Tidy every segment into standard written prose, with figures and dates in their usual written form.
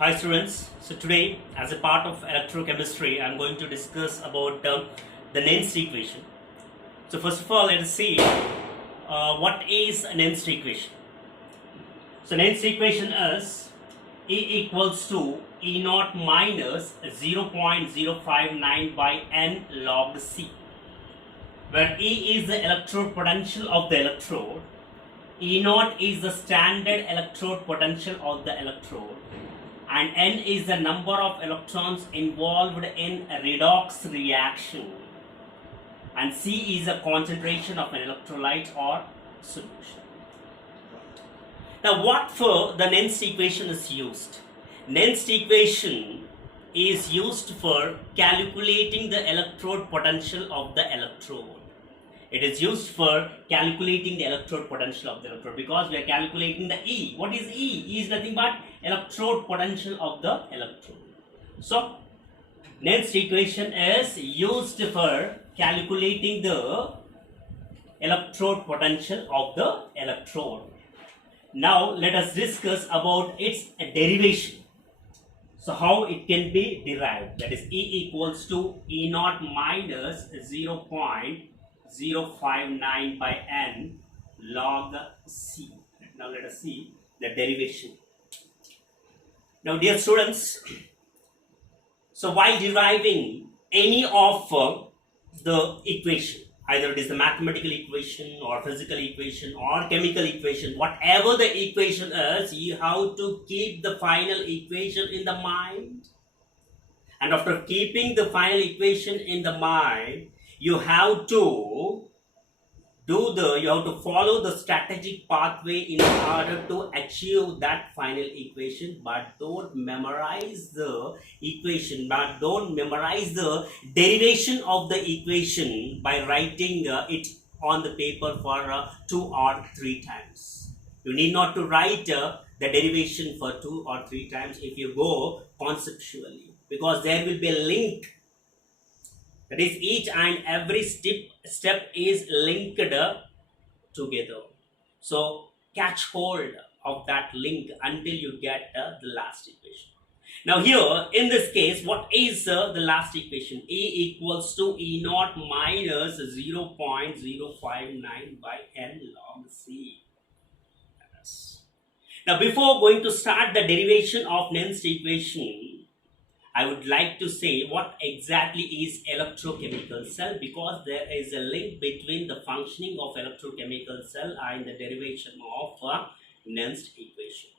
Hi students, so today as a part of electrochemistry I am going to discuss about the Nernst equation. So first of all let us see what is a Nernst equation. So Nernst equation is E equals to E naught minus 0.059 by N log C, where E is the electrode potential of the electrode, E naught is the standard electrode potential of the electrode, and N is the number of electrons involved in a redox reaction, and C is the concentration of an electrolyte or solution. Now what for the Nernst equation is used? Nernst equation is used for calculating the electrode potential of the electrode. It is used for calculating the electrode potential of the electrode because we are calculating the E. What is E? E is nothing but electrode potential of the electrode. So, Nernst equation is used for calculating the electrode potential of the electrode. Now, let us discuss about its derivation. So, how it can be derived? That is E equals to E naught minus 0.059 by N log C. Now let us see the derivation. Now dear students, so while deriving any of the equation, either it is the mathematical equation or physical equation or chemical equation, whatever the equation is, you have to keep the final equation in the mind. And after keeping the final equation in the mind, you have to follow the strategic pathway in order to achieve that final equation, but don't memorize the equation, but don't memorize the derivation of the equation by writing it on the paper for 2 or 3 times. You need not to write the derivation for 2 or 3 times if you go conceptually, because there will be a link. That is, each and every step is linked together. So catch hold of that link until you get the last equation. Now here, in this case, what is the last equation? E equals to E naught minus 0.059 by N log C. Yes. Now before going to start the derivation of Nernst equation, I would like to say what exactly is electrochemical cell, because there is a link between the functioning of electrochemical cell and the derivation of Nernst equation.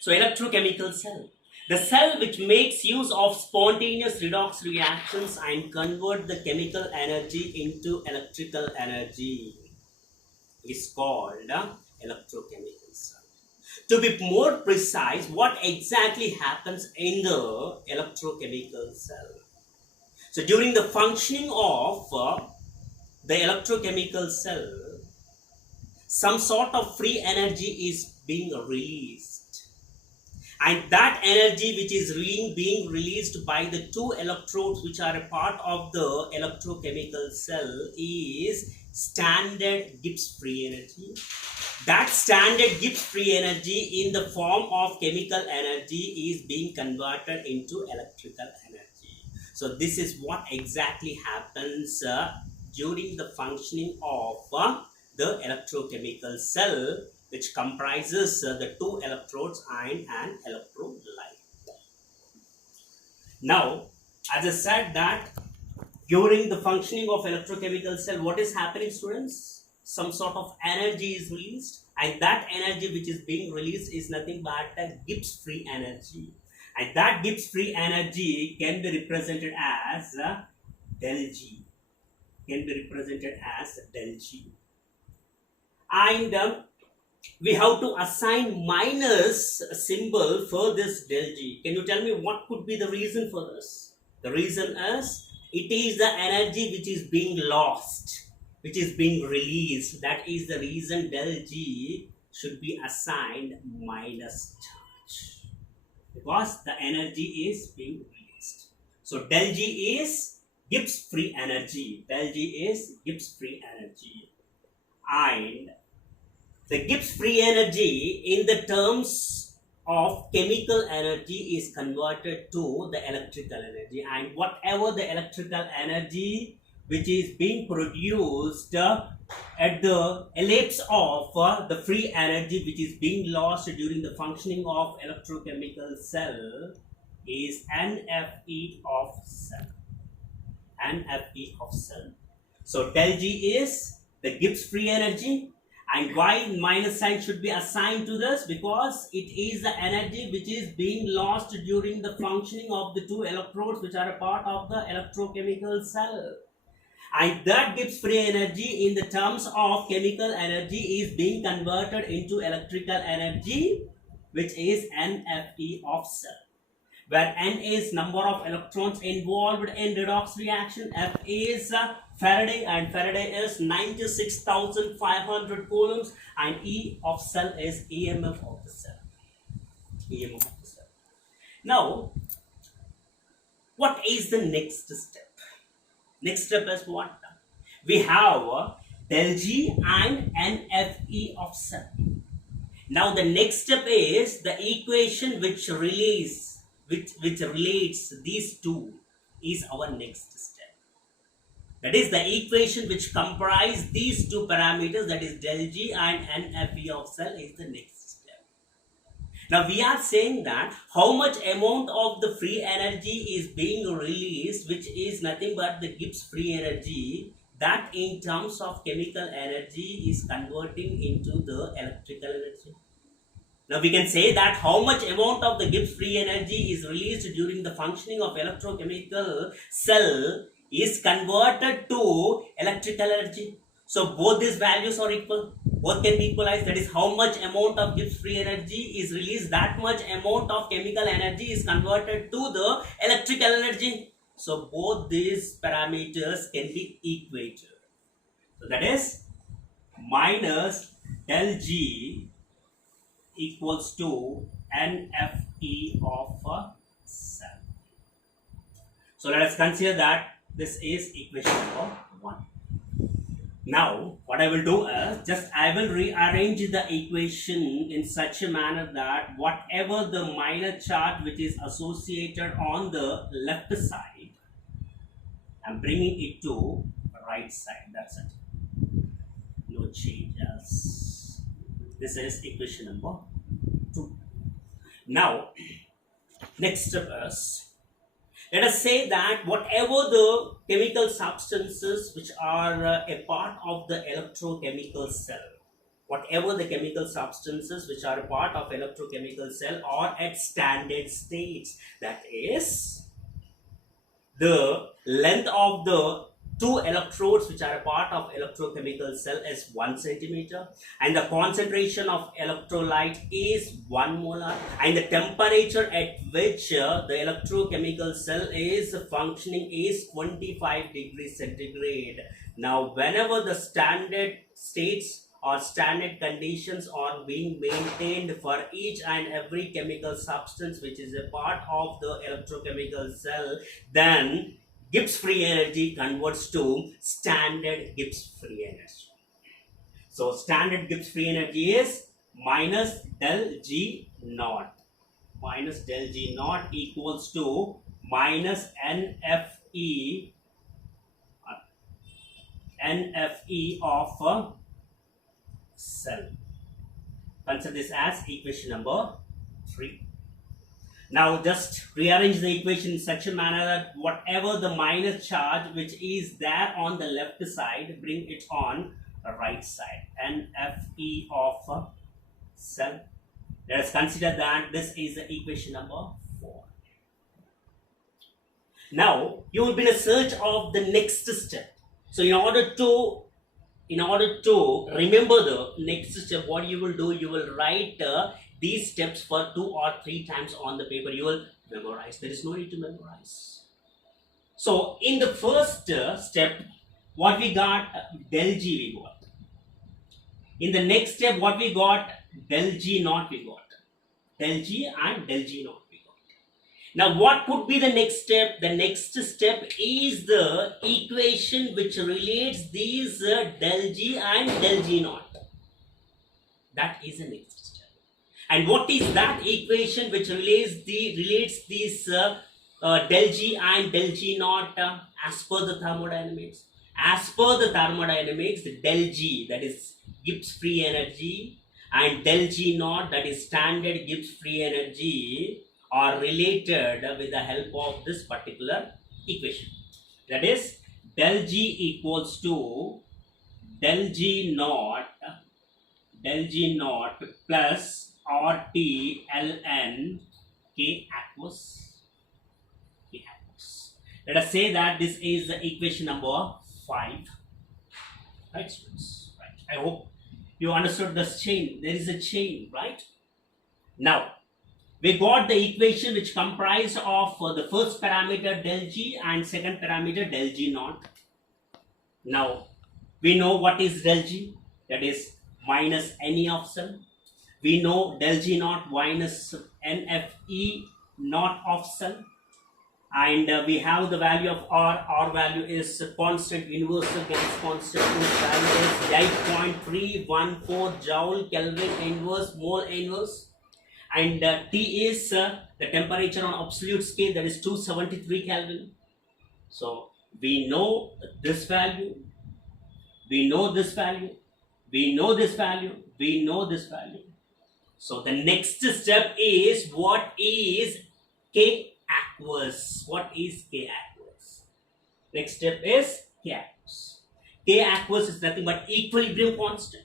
So electrochemical cell, the cell which makes use of spontaneous redox reactions and convert the chemical energy into electrical energy, is called electrochemical cell. To be more precise, what exactly happens in the electrochemical cell? So during the functioning of the electrochemical cell, some sort of free energy is being released, and that energy which is being released by the 2 electrodes which are a part of the electrochemical cell is standard Gibbs free energy. That standard Gibbs free energy in the form of chemical energy is being converted into electrical energy. So this is what exactly happens during the functioning of the electrochemical cell, which comprises the 2 electrodes and an electrolyte. Now, as I said that during the functioning of electrochemical cell, what is happening, students? Some sort of energy is released, and that energy which is being released is nothing but a Gibbs free energy, and that Gibbs free energy can be represented as del G, and we have to assign minus symbol for this del G. Can you tell me what could be the reason for this? The reason is it is the energy which is being lost, which is being released. That is the reason del G should be assigned minus charge, because the energy is being released. So del G is Gibbs free energy. Del G is Gibbs free energy. And the Gibbs free energy in the terms of chemical energy is converted to the electrical energy, and whatever the electrical energy which is being produced at the ellipse of the free energy which is being lost during the functioning of electrochemical cell is NFE of cell. NFE of cell. So del G is the Gibbs free energy, and why minus sign should be assigned to this? Because it is the energy which is being lost during the functioning of the two electrodes which are a part of the electrochemical cell. And that Gibbs free energy in the terms of chemical energy is being converted into electrical energy, which is NFE of cell, where N is number of electrons involved in redox reaction, F is Faraday, and Faraday is 96,500 coulombs, and E of cell is EMF of the cell. EMF of the cell. Now, what is the next step? Next step is what? We have del G and NFE of cell. Now the next step is the equation which relates these two is our next step. That is the equation which comprise these two parameters, that is del G and NFE of cell, is the next step. Now we are saying that how much amount of the free energy is being released, which is nothing but the Gibbs free energy, that in terms of chemical energy is converting into the electrical energy. Now we can say that how much amount of the Gibbs free energy is released during the functioning of electrochemical cell is converted to electrical energy. So both these values are equal. Both can be equalized. That is how much amount of Gibbs free energy is released, that much amount of chemical energy is converted to the electrical energy. So both these parameters can be equated. So that is minus del G equals to NFE of cell. So let us consider that this is equation number 1. Now what I will do is I will rearrange the equation in such a manner that whatever the minor charge which is associated on the left side, I am bringing it to right side. That's it. No changes. This is equation number 2. Now next step is, let us say that whatever the chemical substances which are a part of the electrochemical cell, whatever the chemical substances which are a part of electrochemical cell are at standard states, that is the length of the two electrodes which are a part of electrochemical cell is 1 centimeter, and the concentration of electrolyte is 1 molar, and the temperature at which the electrochemical cell is functioning is 25 degrees centigrade. Now whenever the standard states or standard conditions are being maintained for each and every chemical substance which is a part of the electrochemical cell, then Gibbs free energy converts to standard Gibbs free energy. So standard Gibbs free energy is minus del G naught. Minus del G naught equals to minus NFE of cell. Consider this as equation number 3. Now just rearrange the equation in such a manner that whatever the minus charge which is there on the left side, bring it on the right side. NFE of cell. Let us consider that this is the equation number 4. Now you will be in a search of the next step. So in order to remember the next step, what you will do, you will write these steps for 2 or 3 times on the paper. You will memorize. There is no need to memorize. So in the first step, what we got, del G we got. In the next step, what we got, del G naught we got. Del G and del G naught we got. Now what could be the next step? The next step is the equation which relates these del G and del G naught. That is the next step. And what is that equation which relates these del G and del G naught as per the thermodynamics? As per the thermodynamics, del G, that is Gibbs free energy, and del G naught, that is standard Gibbs free energy, are related with the help of this particular equation. That is del G equals to del G naught plus RT ln K aqueous. Let us say that this is the equation number 5. Right, students? Right. I hope you understood this chain. There is a chain, right? Now, we got the equation which comprised of the first parameter del G and second parameter del G naught. Now, we know what is del G, that is minus Ne of cell. We know del G naught minus NFE naught of cell. And we have the value of R value is constant, universal gas constant, whose value is 8.314 joule Kelvin inverse mole inverse. And T is the temperature on absolute scale, that is 273 Kelvin. So we know this value, we know this value, we know this value, we know this value. So the next step is, what is K aqueous? What is K aqueous? Next step is K aqueous. K aqueous is nothing but equilibrium constant.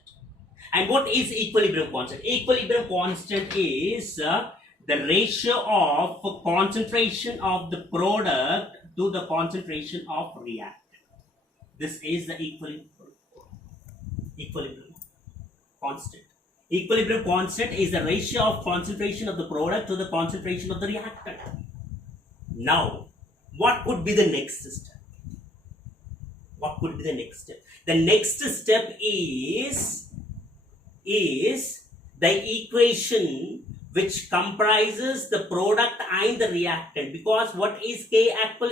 And what is equilibrium constant? Equilibrium constant is the ratio of concentration of the product to the concentration of reactant. This is the equilibrium constant. Equilibrium constant is the ratio of concentration of the product to the concentration of the reactant. Now, what could be the next step? What could be the next step? The next step is the equation which comprises the product and the reactant. Because what is K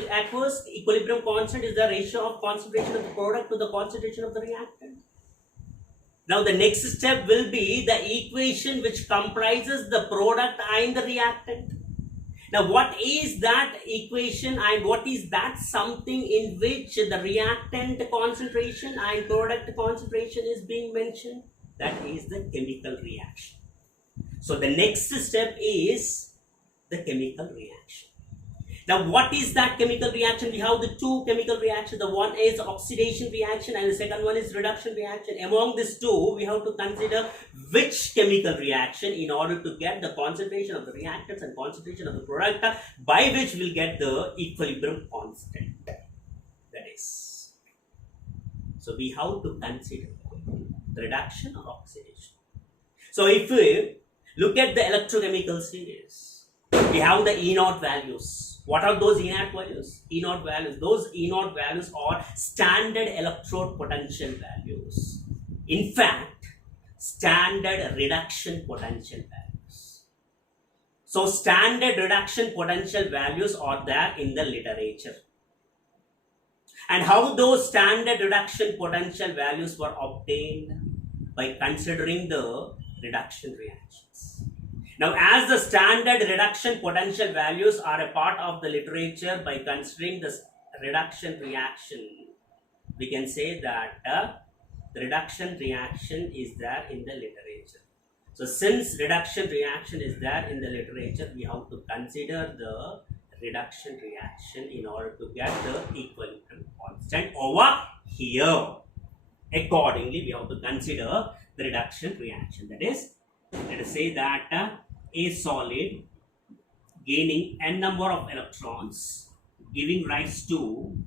aqueous? Equilibrium constant is the ratio of concentration of the product to the concentration of the reactant. Now the next step will be the equation which comprises the product and the reactant. Now what is that equation, and what is that something in which the reactant concentration and product concentration is being mentioned? That is the chemical reaction. So the next step is the chemical reaction. Now what is that chemical reaction? We have the two chemical reactions. The one is oxidation reaction and the second one is reduction reaction. Among these two, we have to consider which chemical reaction in order to get the concentration of the reactants and concentration of the product, by which we'll get the equilibrium constant. That is. So we have to consider reduction or oxidation. So if we look at the electrochemical series, we have the E naught values. What are those E naught values? E naught values. Those E naught values are standard electrode potential values. In fact, standard reduction potential values. So standard reduction potential values are there in the literature. And how those standard reduction potential values were obtained? By considering the reduction reactions. Now, as the standard reduction potential values are a part of the literature, by considering the reduction reaction, we can say that the reduction reaction is there in the literature. So, since reduction reaction is there in the literature, we have to consider the reduction reaction in order to get the equilibrium constant over here. Accordingly, we have to consider the reduction reaction. That is, let us say that a solid gaining n number of electrons, giving rise to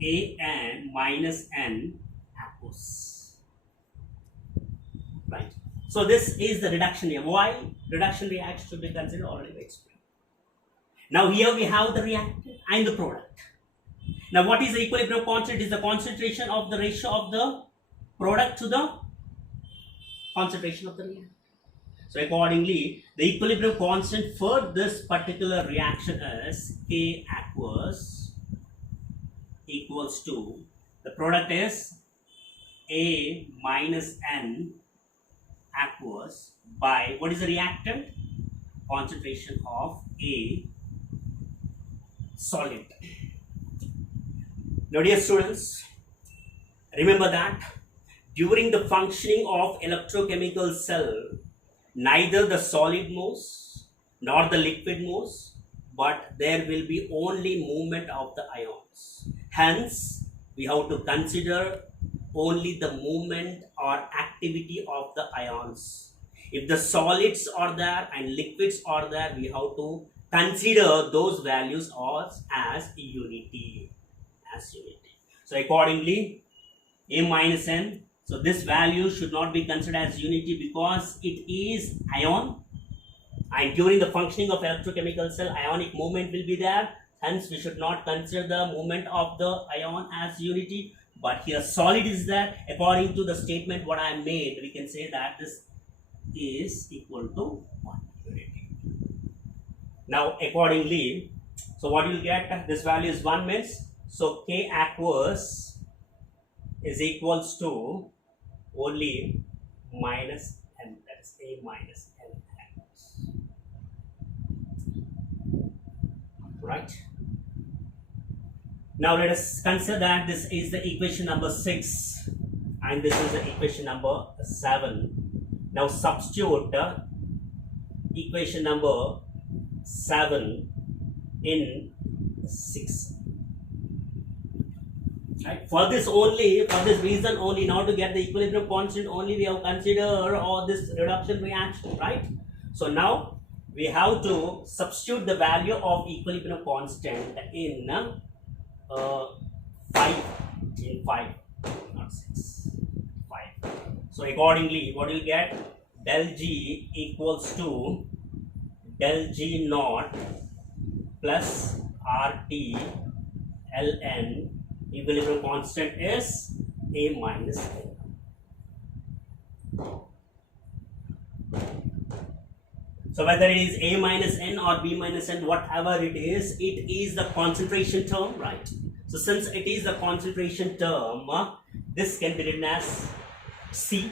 an minus n aqueous. Right. So this is the reduction reaction. Why reduction reaction should be considered? Already explained. Now here we have the reactant and the product. Now what is the equilibrium constant? It is the concentration of the ratio of the product to the concentration of the reactant. So accordingly, the equilibrium constant for this particular reaction is K aqueous equals to, the product is A minus N aqueous by what is the reactant? Concentration of a solid. Now dear students, remember that during the functioning of electrochemical cell, neither the solid moves nor the liquid moves, but there will be only movement of the ions. Hence, we have to consider only the movement or activity of the ions. If the solids are there and liquids are there, we have to consider those values as unity. So accordingly, A minus N. So this value should not be considered as unity because it is ion, and during the functioning of electrochemical cell, ionic movement will be there. Hence, we should not consider the movement of the ion as unity. But here solid is there. According to the statement what I made, we can say that this is equal to 1 unity. Now accordingly, so what you will get, this value is 1 means, so K aqueous is equals to only minus N, that is A minus N aqueous. Right? Now let us consider that this is the equation number 6 and this is the equation number 7. Now substitute equation number 7 in 6. Right? For this reason only, now to get the equilibrium constant only, we have considered all this reduction reaction, right? So now we have to substitute the value of equilibrium constant in 5, not 6, 5. So accordingly, what you get, del G equals to del G naught plus RT ln, equilibrium constant is A minus N. So whether it is A minus N or B minus N, whatever it is the concentration term, right? So since it is the concentration term, this can be written as C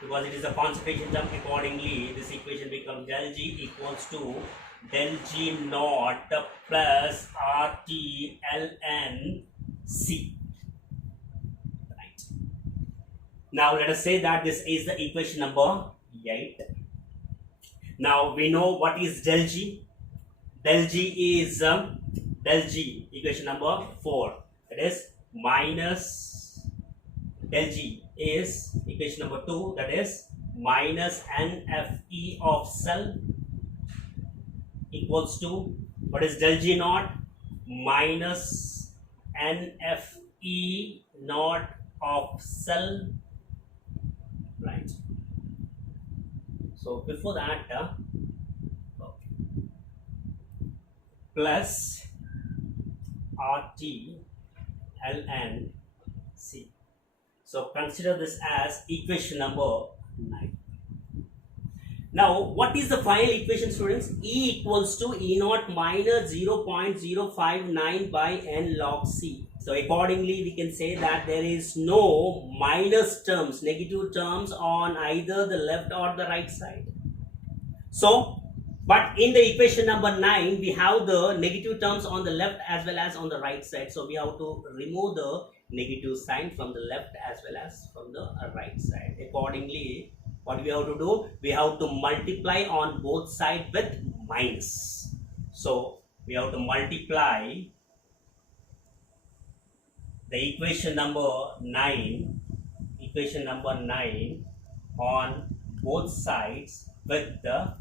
because it is a concentration term. Accordingly, this equation becomes del G equals to del G naught plus RT ln C. Right. Now let us say that this is the equation number 8. Now we know what is del G. Del G is del G, equation number 4. That is minus del G is equation number 2. That is minus NFE of cell equals to what is del G naught minus NFE naught of cell, right? So before that, plus RT ln C. So consider this as equation number 9. Now, what is the final equation, students? E equals to E naught minus 0.059 by N log C. So accordingly, we can say that there is no minus terms, negative terms on either the left or the right side. So, but in the equation number 9, we have the negative terms on the left as well as on the right side. So we have to remove the negative sign from the left as well as from the right side. Accordingly, what we have to do? We have to multiply on both sides with minus. So we have to multiply the equation number 9 on both sides with the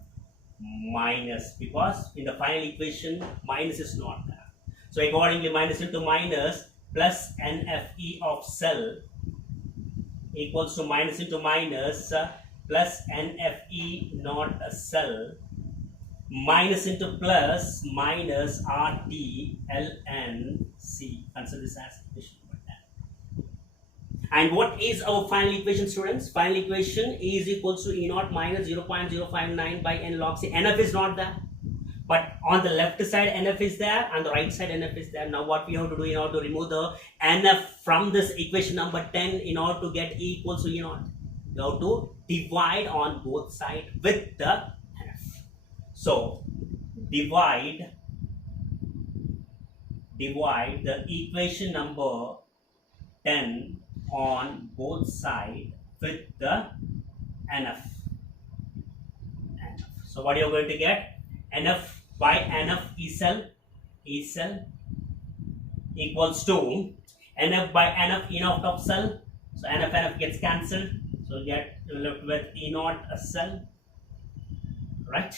minus, because in the final equation minus is not there. So accordingly, minus into minus plus NFE of cell equals to minus into minus plus NFE not a cell minus into plus minus RT ln C. Consider this as equation number 10. And what is our final equation, students? Final equation is equals to E naught minus 0.059 by N log C. NF is not there, but on the left side NF is there and the right side NF is there. Now what we have to do in order to remove the NF from this equation number 10 in order to get E equals to E naught? you have to divide on both sides with the NF. So divide the equation number 10 on both sides with the NF. So what you're going to get? NF by NF E cell equals to NF by NF E naught of cell. So NF gets cancelled. So you're left with E naught a cell, right?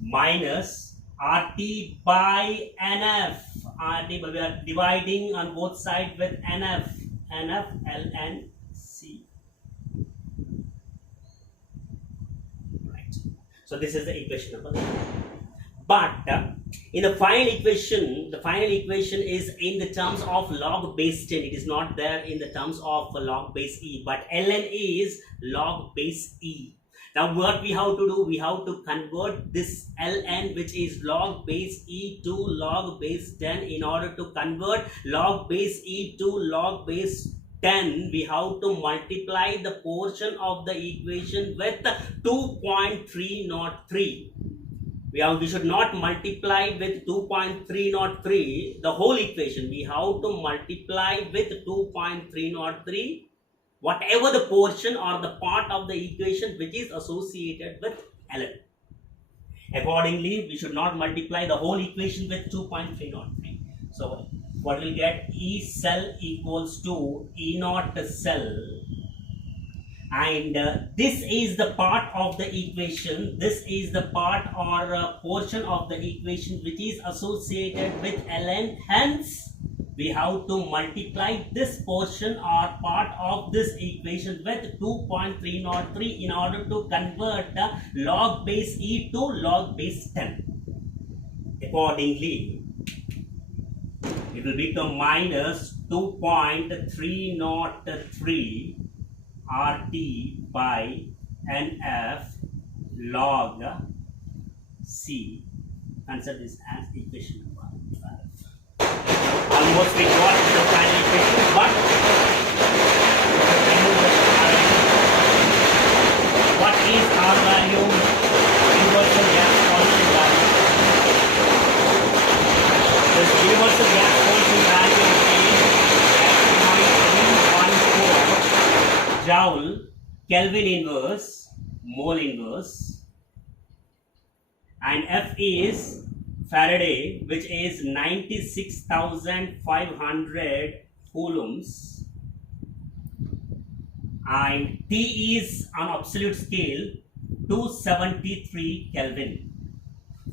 Minus RT by NF. RT, but we are dividing on both sides with NF. NF, ln C. Right. So this is the equation number 9. But in the final equation is in the terms of log base 10. It is not there in the terms of log base E, but ln is log base E. Now what we have to do, we have to convert this ln, which is log base E, to log base 10. In order to convert log base E to log base 10, we have to multiply the portion of the equation with 2.303. We should not multiply with 2.303 the whole equation. We have to multiply with 2.303 whatever the portion or the part of the equation which is associated with ln. Accordingly, we should not multiply the whole equation with 2.303. So what we'll get, E cell equals to E naught cell, and this is the part of the equation, this is the part or portion of the equation which is associated with ln. Hence we have to multiply this portion or part of this equation with 2.303 in order to convert the log base E to log base 10. Accordingly, it will become minus 2.303 RT by NF log C. Consider this as equation number 12. Almost we got the final equation, but what is our value? Universal gas constant value. This universal gas constant value is 3.314 joule Kelvin inverse mole inverse, and F is Faraday, which is 96,500 coulombs, and T is on absolute scale 273 Kelvin.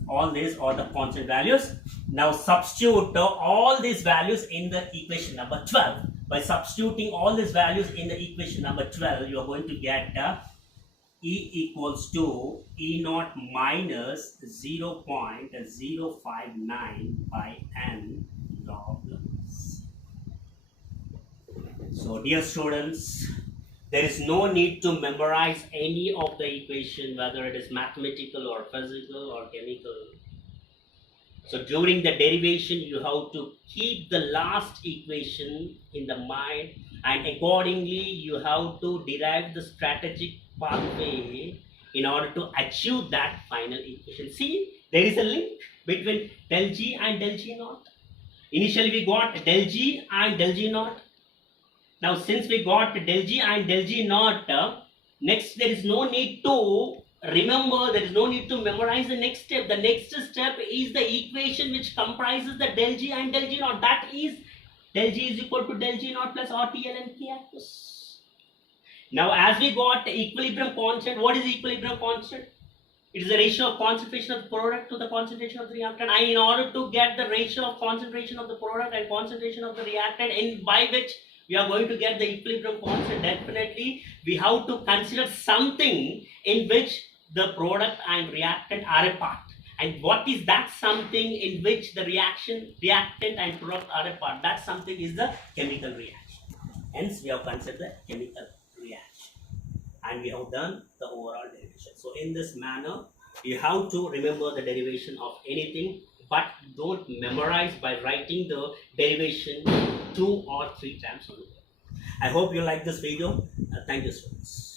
All these are the constant values. Now substitute all these values in the equation number 12. By substituting all these values in the equation number 12, you are going to get E equals to E naught minus 0.059 by N log C. So dear students, there is no need to memorize any of the equation, whether it is mathematical or physical or chemical. So during the derivation, you have to keep the last equation in the mind, and accordingly you have to derive the strategic pathway in order to achieve that final equation. See, there is a link between del G and del G naught. Initially we got del G and del G naught. Now since we got del G and del G naught, next there is no need to remember, there is no need to memorize the next step. The next step is the equation which comprises the del G and del G naught. That is del G is equal to del G naught plus RTL and KX. Now as we got the equilibrium constant, what is equilibrium constant? It is the ratio of concentration of the product to the concentration of the reactant. And in order to get the ratio of concentration of the product and concentration of the reactant, in by which we are going to get the equilibrium constant, definitely we have to consider something in which the product and reactant are a part. And what is that something in which the reactant and product are a part? That something is the chemical reaction. Hence we have considered the chemical reaction, and we have done the overall derivation. So in this manner, you have to remember the derivation of anything, but don't memorize by writing the derivation 2 or 3 times only. I hope you like this video. Thank you so much.